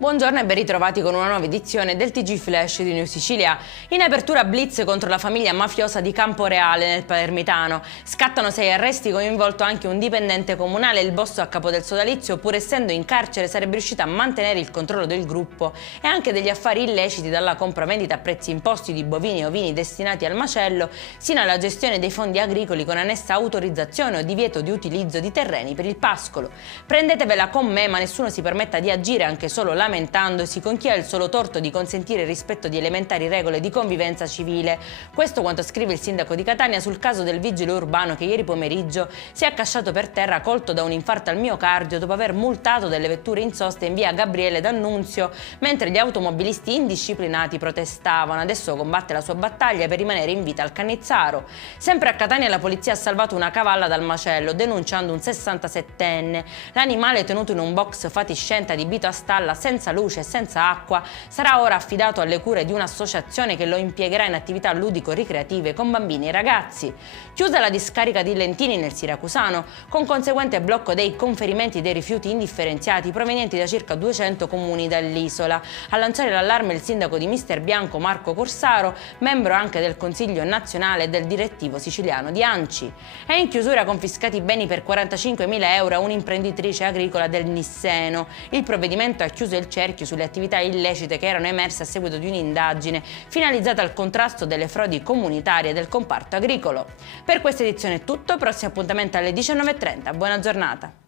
Buongiorno e ben ritrovati con una nuova edizione del TG Flash di New Sicilia. In apertura blitz contro la famiglia mafiosa di Camporeale nel Palermitano. Scattano 6 arresti, coinvolto anche un dipendente comunale. Il boss a capo del sodalizio, pur essendo in carcere, sarebbe riuscito a mantenere il controllo del gruppo e anche degli affari illeciti, dalla compravendita a prezzi imposti di bovini e ovini destinati al macello, sino alla gestione dei fondi agricoli con annessa autorizzazione o divieto di utilizzo di terreni per il pascolo. Prendetevela con me, ma nessuno si permetta di agire anche solo lamentandosi con chi ha il solo torto di consentire il rispetto di elementari regole di convivenza civile. Questo quanto scrive il sindaco di Catania sul caso del vigile urbano che ieri pomeriggio si è accasciato per terra colto da un infarto al miocardio dopo aver multato delle vetture in sosta in via Gabriele D'Annunzio, mentre gli automobilisti indisciplinati protestavano. Adesso combatte la sua battaglia per rimanere in vita al Cannizzaro. Sempre a Catania la polizia ha salvato una cavalla dal macello, denunciando un 67enne. L'animale, tenuto in un box fatiscente adibito a stalla, senza luce e senza acqua, sarà ora affidato alle cure di un'associazione che lo impiegherà in attività ludico-ricreative con bambini e ragazzi. Chiusa la discarica di Lentini nel Siracusano, con conseguente blocco dei conferimenti dei rifiuti indifferenziati provenienti da circa 200 comuni dell'isola. A lanciare l'allarme il sindaco di Mister Bianco Marco Corsaro, membro anche del Consiglio nazionale e del direttivo siciliano di ANCI. E in chiusura confiscati beni per 45.000 euro a un'imprenditrice agricola del Nisseno. Il provvedimento ha chiuso il cerchio sulle attività illecite che erano emerse a seguito di un'indagine finalizzata al contrasto delle frodi comunitarie del comparto agricolo. Per questa edizione è tutto, prossimo appuntamento alle 19:30. Buona giornata.